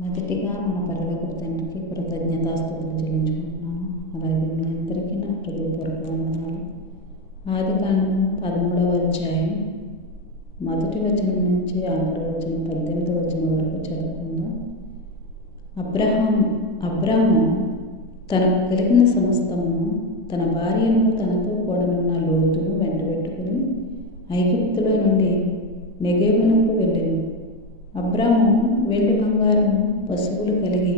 మొదటిగా మన పరలోకపు తండ్రికి కృతజ్ఞతాస్తుతులు చెల్లించుకుంటున్నాను. అలాగే మీ అందరికీ నా హృదయపూర్వక వందనాలు. ఆదికాండం 13వ అధ్యాయం 1వ వచనం నుంచి 6వ వచనం 18వ వచనం వరకు చదువుకుందాం. అబ్రాము తనకు కలిగిన సమస్తమును, తన భార్యను, తనతో కూడనున్న లోతును వెంటబెట్టుకుని ఐగుప్తులో నుండి నెగేబునకు వెళ్ళెను. అబ్రాము వెండి బంగారము పశువులు కలిగి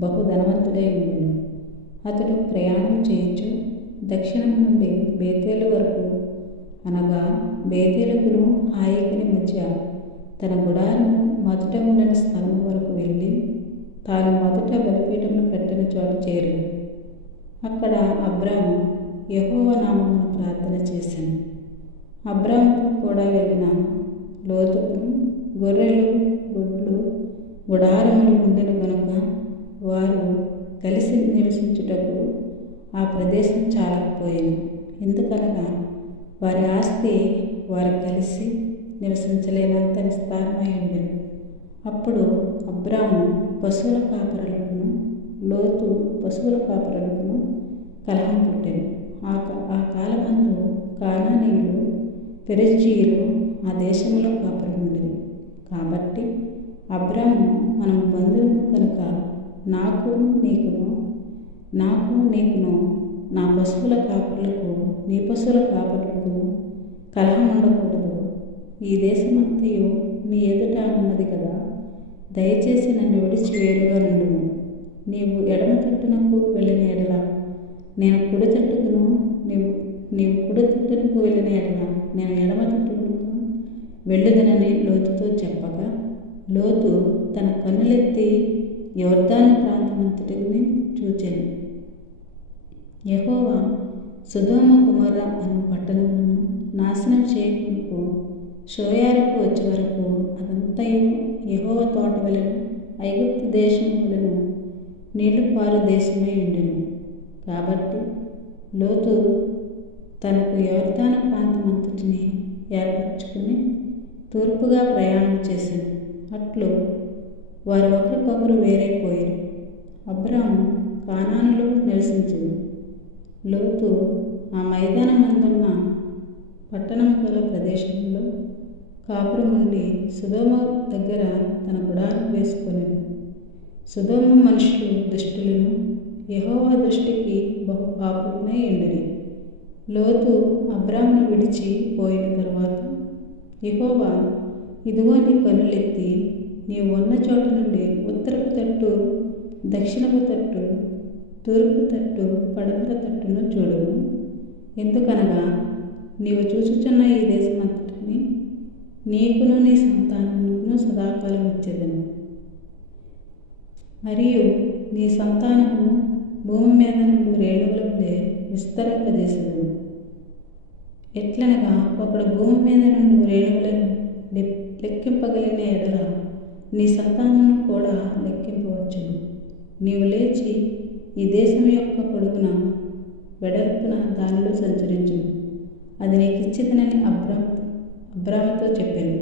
బహుధనవంతుడై ఉండెను. అతడు ప్రయాణం చేయించు దక్షిణం నుండి బేతేలు వరకు, అనగా బేతేలుకును హాయికుని మధ్య తన గుడారము మొదట ఉండిన స్థలం వరకు వెళ్ళి తాను మొదట బలిపీఠమును కట్టిన చోట చేరింది. అక్కడ అబ్రాము యెహోవా నామమున ప్రార్థన చేశాను. అబ్రాముతో కూడా వెళ్ళిన లోతుకును గొర్రెలు, గుడ్లు, గుడారములు ఉండెను గనుక వారు కలిసి నివసించుటకు ఆ ప్రదేశం చాలకపోయింది. ఎందుకనగా వారి ఆస్తి వారు కలిసి నివసించలేనంత విస్తారమై ఉండెను. అప్పుడు అబ్రాము పశువుల కాపరులకును, లోతు పశువుల కాపరులకును కలహం పుట్టెను. ఆ కాలమందు కానానీయులు, పెరిజ్జీయులు ఆ దేశంలో కాపురం ఉండేది. కాబట్టి అబ్రాము, మనం బంధువులు కనుక నాకు నీకును నా పశువుల కాపరులకు నీ పశువుల కాపరులకు కలహం ఉండకూడదు. ఈ దేశమంతయు నీ ఎదుట ఉన్నది కదా, దయచేసి నన్ను విడిచి వేరుగా నుండుము. నీవు ఎడమ తట్టునకు వెళ్ళిన ఎడల నేను కుడి తట్టుకును, నీవు కుడి తట్టునకు వెళ్ళిన ఎడల నేను ఎడమ తట్టునకు వెళ్ళుదనని లోతుతో చెప్పగా, లోతు తన కన్నులెత్తి యొర్దాను ప్రాంతమంతటిని చూచెను. యెహోవా సొదొమ గొమొర్రా అను పట్టణములను నాశనం చేయకు షోయారుకు వచ్చే వరకు అదంతయు యెహోవా తోట వలెను, ఐగుప్తు దేశం వలెను నీళ్లు పారు దేశమై ఉండెను. కాబట్టి లోతు తనకు యొర్దాను ప్రాంతమంతటిని ఏర్పరచుకుని తూర్పుగా ప్రయాణం చేశాను. అట్లు వారు ఒకరికొకరు వేరైపోయారు. అబ్రాము కానానులో నివసించింది. లోతు ఆ మైదానమందున్న పట్టణము గల ప్రదేశంలో కాపురం ఉండి సొదొమ దగ్గర తన గుడారం వేసుకొనెను. సొదొమ మనుషులు దుష్టులను, యెహోవా దృష్టికి బహు పాపులనై ఉండిరి. లోతు అబ్రామును విడిచి పోయిన తరువాత యెహోవా, ఇదిగో నీ కన్నులెత్తి నీవు ఉన్న చోట నుండి ఉత్తరపు తట్టు, దక్షిణపు తట్టు, తూర్పు తట్టు, పడమర తట్టును చూడుము. ఎందుకనగా నీవు చూచుచున్న ఈ దేశమంతటిని నీకును నీ సంతానమునకును సదాకాలం ఇచ్చేదను. మరియు నీ సంతానము భూమి మీద నుండి రేణువుల వలె విస్తరింపజేసేదను. ఎట్లనగా ఒకడు భూమి మీద నుండి రేణువులను లెక్కింపగలిగిన ఎడల నీ సంతానమును కూడా లెక్కింపవచ్చును. నీవు లేచి ఈ దేశం యొక్క పొడుగున వెడల్పున దానిలో సంచరించును. అది నీకు ఇచ్చిదనని అబ్రాముతో చెప్పాను.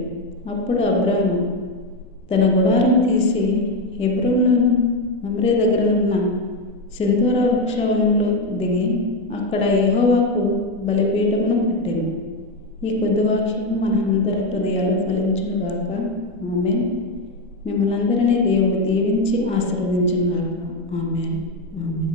అప్పుడు అబ్రాము తన గుడారం తీసి హెబ్రోనులోను మమ్రే దగ్గర ఉన్న సింధూర వృక్షవనంలో దిగి అక్కడ యెహోవాకు బలిపీఠమును కట్టెను. ఈ కొద్ది వాక్యం మన అందరి హృదయాలు ఫలించునుగాక. ఆమేన్. మిమ్మల్ని అందరినీ దేవుడు దీవించి ఆశీర్వదించునుగాక. ఆమేన్. ఆమేన్.